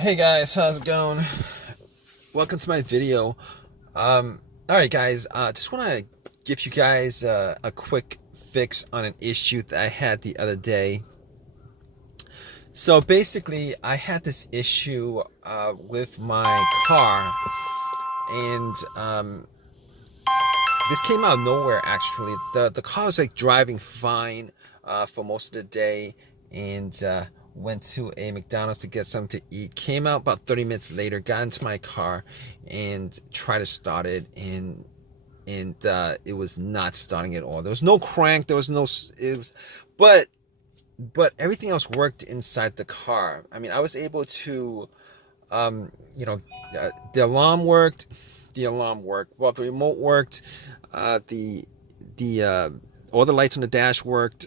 Hey guys, how's it going? Welcome to my video. All right, guys. Just want to give you guys a quick fix on an issue that I had the other day. So basically, I had this issue with my car, and this came out of nowhere. Actually, the car was like driving fine for most of the day, and went to a McDonald's to get something to eat. Came out about 30 minutes later, got into my car, and tried to start it, and it was not starting at all. There was no crank. There was no. It was, but everything else worked inside the car. I mean, I was able to, um, you know, the alarm worked. The alarm worked. Well, the remote worked. The all the lights on the dash worked.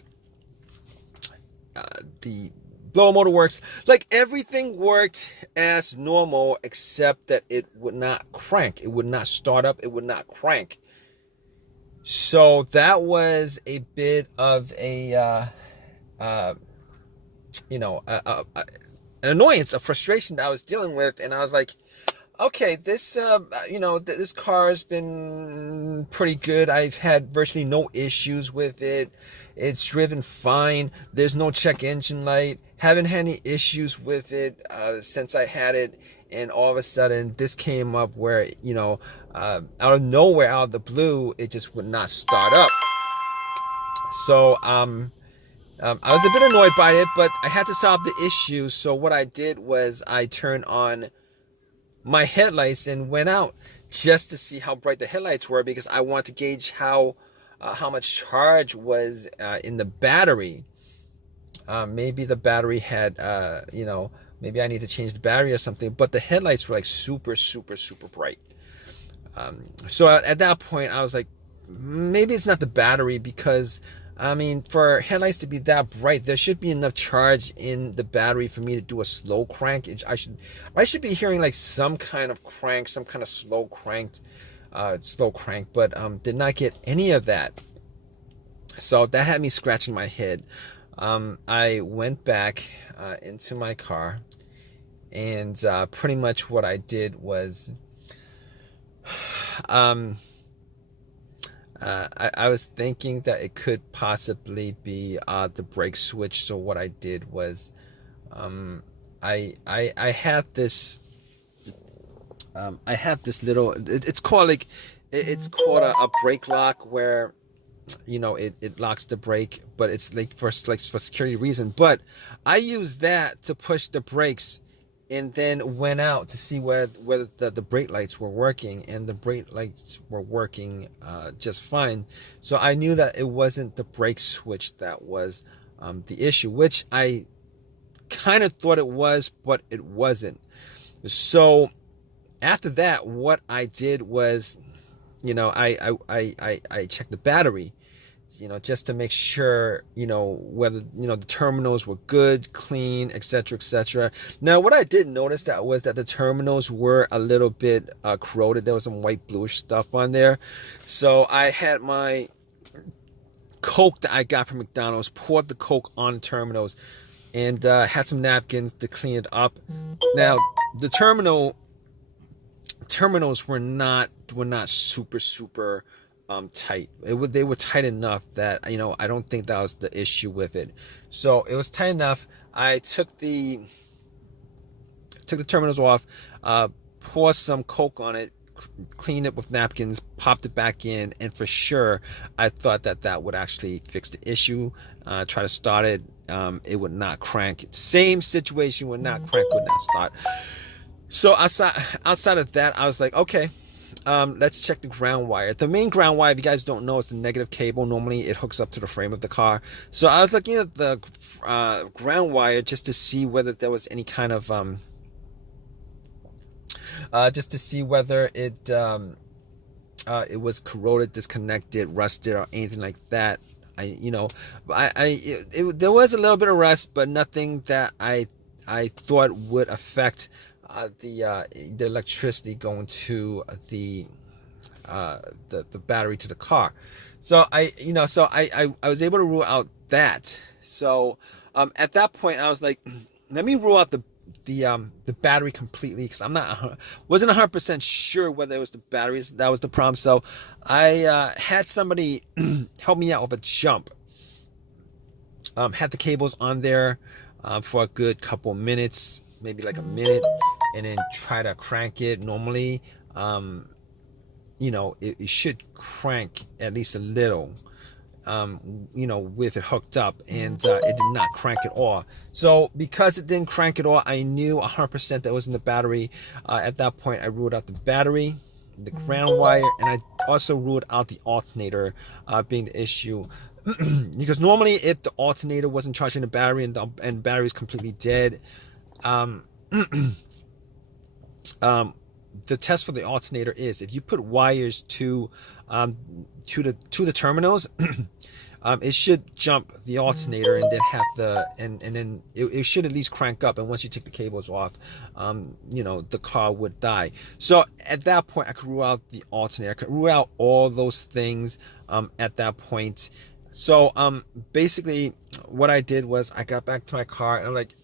The blower motor works. Like everything worked as normal, except that it would not crank. It would not start up. It would not crank. So that was a bit of a, an annoyance, a frustration that I was dealing with, and I was like, okay, this car has been pretty good. I've had virtually no issues with it. It's driven fine. There's no check engine light. Haven't had any issues with it since I had it. And all of a sudden, this came up where, out of nowhere, out of the blue, it just would not start up. So, I was a bit annoyed by it, but I had to solve the issue. So what I did was I turned on my headlights and went out just to see how bright the headlights were, because I wanted to gauge how much charge was in the battery. Maybe the battery had, maybe I need to change the battery or something. But the headlights were like super, super, super bright. So at that point, I was like, maybe it's not the battery, because I mean, for headlights to be that bright, there should be enough charge in the battery for me to do a slow crank. I should be hearing like some kind of crank, some kind of slow crank, but did not get any of that. So that had me scratching my head. I went back into my car, and pretty much what I did was, I was thinking that it could possibly be the brake switch. So what I did was, I have this little. It's called like it's called a brake lock, where it locks the brake, but it's like for security reason. But I use that to push the brakes, and then went out to see whether the brake lights were working, and the brake lights were working just fine. So I knew that it wasn't the brake switch that was the issue, which I kind of thought it was, but it wasn't. So after that, what I did was, I checked the battery, just to make sure, whether, the terminals were good, clean, etc., etc. Now, what I did notice was that the terminals were a little bit corroded. There was some white bluish stuff on there. So I had my Coke that I got from McDonald's, poured the Coke on the terminals, and had some napkins to clean it up. Now, the terminals were not super super tight. They were tight enough that I don't think that was the issue with it. So it was tight enough. I took the terminals off, poured some Coke on it, cleaned it with napkins, popped it back in, and for sure I thought that would actually fix the issue. Try to start it, it would not crank. Same situation, would not crank, would not start. So outside of that, I was like, okay, let's check the ground wire. The main ground wire, if you guys don't know, is the negative cable. Normally it hooks up to the frame of the car. So I was looking at the ground wire just to see whether there was any kind of just to see whether it was corroded, disconnected, rusted, or anything like that. There was a little bit of rust, but nothing that I thought would affect the electricity going to the battery to the car. So I was able to rule out that. So at that point I was like, let me rule out the battery completely, because wasn't 100% sure whether it was the batteries that was the problem. So I had somebody help me out with a jump. Had the cables on there for a good couple minutes, maybe like a minute, and then try to crank it. Normally, it should crank at least a little, with it hooked up, and it did not crank at all. So because it didn't crank at all, I knew 100% that was in the battery. At that point, I ruled out the battery, the ground wire, and I also ruled out the alternator being the issue. Because normally, if the alternator wasn't charging the battery and the battery is completely dead, the test for the alternator is if you put wires to the terminals, it should jump the alternator and then then it should at least crank up. And once you take the cables off, the car would die. So at that point, I could rule out the alternator. I could rule out all those things at that point. So basically, what I did was I got back to my car and I'm like,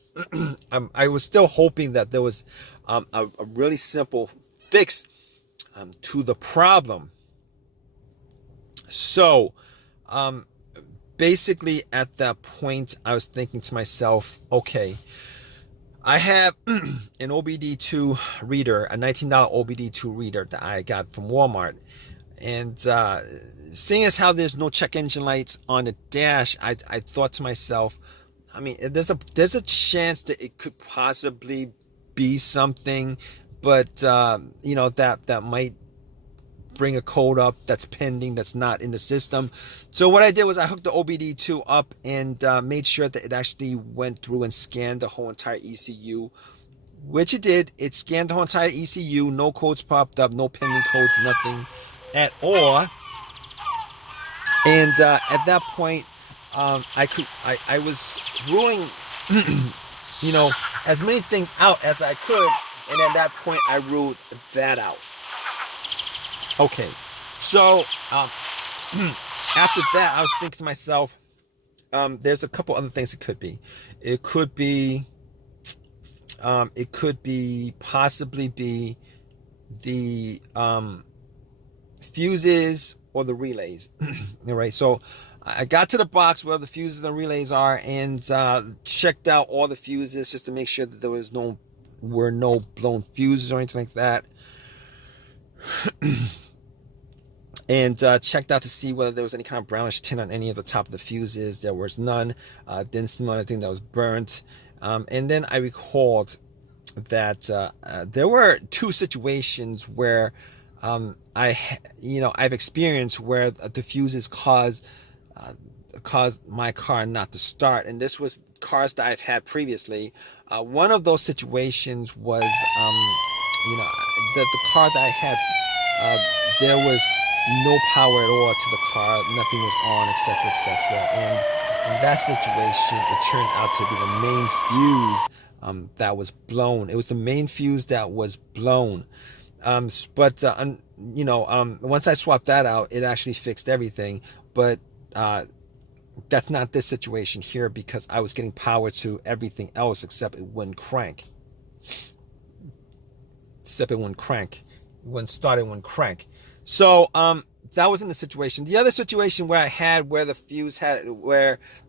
I was still hoping that there was a really simple fix to the problem. So basically at that point, I was thinking to myself, okay, I have an OBD2 reader, a $19 OBD2 reader that I got from Walmart. And seeing as how there's no check engine lights on the dash, I thought to myself, I mean, there's a chance that it could possibly be something, but that might bring a code up that's pending, that's not in the system. So what I did was I hooked the OBD2 up and made sure that it actually went through and scanned the whole entire ECU, which it did. It scanned the whole entire ECU. No codes popped up, no pending codes, nothing at all. And at that point, I was ruling, as many things out as I could, and at that point, I ruled that out. Okay, so after that, I was thinking to myself, there's a couple other things it could be. It could possibly be the fuses or the relays. All right, so I got to the box where the fuses and relays are and checked out all the fuses just to make sure that there were no blown fuses or anything like that. And checked out to see whether there was any kind of brownish tint on any of the top of the fuses. There was none. Didn't smell anything that was burnt. And then I recalled that there were two situations where I've experienced where the fuses caused my car not to start, and this was cars that I've had previously. One of those situations was the car that I had, there was no power at all to the car, nothing was on, etc., etc. And in that situation, it turned out to be the main fuse that was blown. It was the main fuse that was blown. But once I swapped that out, it actually fixed everything. But that's not this situation here, because I was getting power to everything else except it wouldn't crank. It wouldn't start, it wouldn't crank. So that wasn't the situation. The other situation where where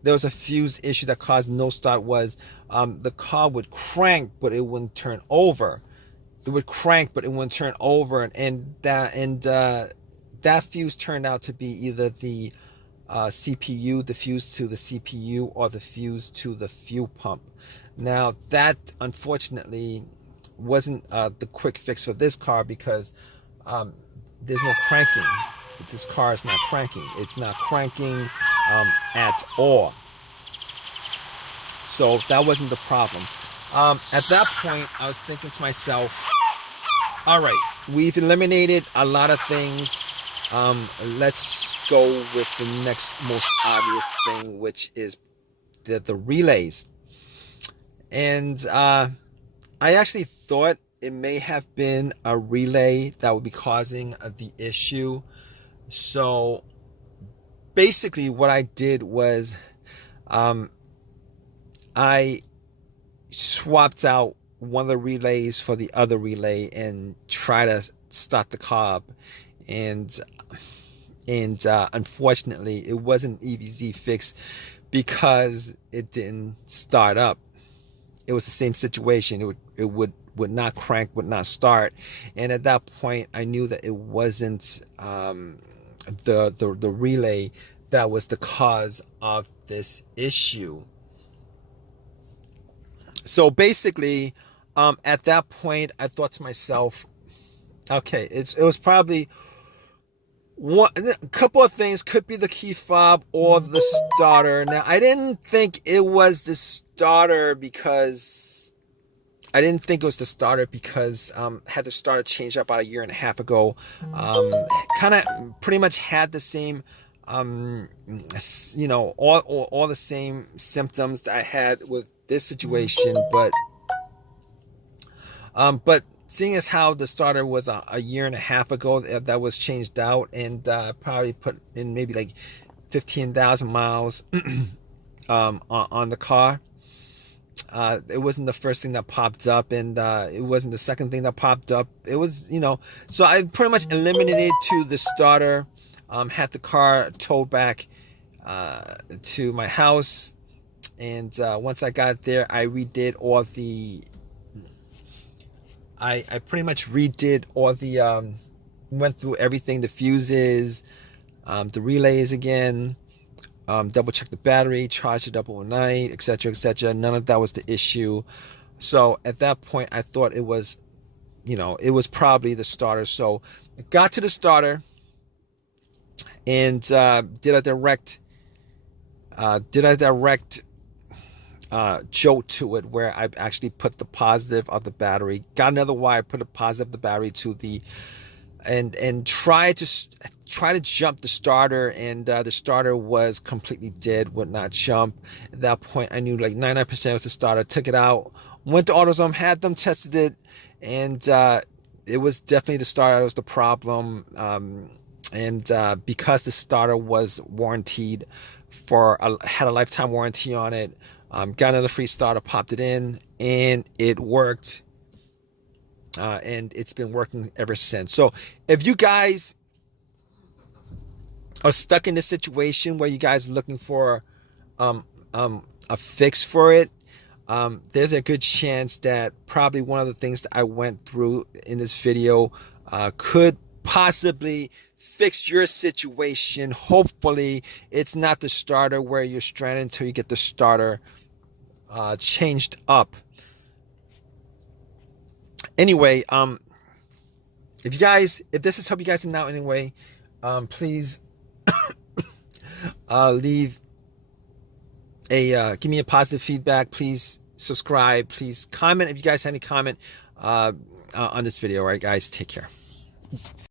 there was a fuse issue that caused no start was the car would crank, but it wouldn't turn over. It would crank, but it wouldn't turn over, and that fuse turned out to be either the CPU, the fuse to the CPU, or the fuse to the fuel pump. Now that unfortunately wasn't the quick fix for this car, because there's no cranking. This car is not cranking. It's not cranking at all. So that wasn't the problem. At that point, I was thinking to myself, all right, we've eliminated a lot of things. Let's go with the next most obvious thing, which is the relays. And I actually thought it may have been a relay that would be causing the issue. So basically what I did was I swapped out one of the relays for the other relay and try to start the car up. And unfortunately, it wasn't an easy fix because it didn't start up. It was the same situation. It would not crank, would not start. And at that point, I knew that it wasn't the relay that was the cause of this issue. So basically, at that point, I thought to myself, okay, it was probably a couple of things. Could be the key fob or the starter. Now, I didn't think it was the starter because I had the starter changed up about a year and a half ago. Kind of pretty much had the same, all the same symptoms that I had with this situation, but seeing as how the starter was a year and a half ago that was changed out, and probably put in maybe like 15,000 miles on the car. It wasn't the first thing that popped up, and it wasn't the second thing that popped up. It was, so I pretty much eliminated to the starter, had the car towed back to my house, and once I got there, I pretty much redid all the, went through everything, the fuses, the relays again, double check the battery, charge it up overnight, etc., etc. None of that was the issue. So at that point, I thought it was, it was probably the starter. So I got to the starter and did a direct jolt to it, where I actually put the positive of the battery, got another wire, put a positive of the battery to the, and try to jump the starter, and the starter was completely dead, would not jump. At that point, I knew like 99% was the starter. Took it out, went to AutoZone, had them tested it, and it was definitely the starter that was the problem. And because the starter was warranted had a lifetime warranty on it, got another free starter, popped it in, and it worked. And it's been working ever since. So if you guys are stuck in this situation where you guys are looking for a fix for it, there's a good chance that probably one of the things that I went through in this video could possibly fix your situation. Hopefully it's not the starter where you're stranded until you get the starter changed up. Anyway, if this has helped you guys out anyway, please leave give me a positive feedback. Please subscribe. Please comment if you guys have any comment on this video. All right, guys, take care.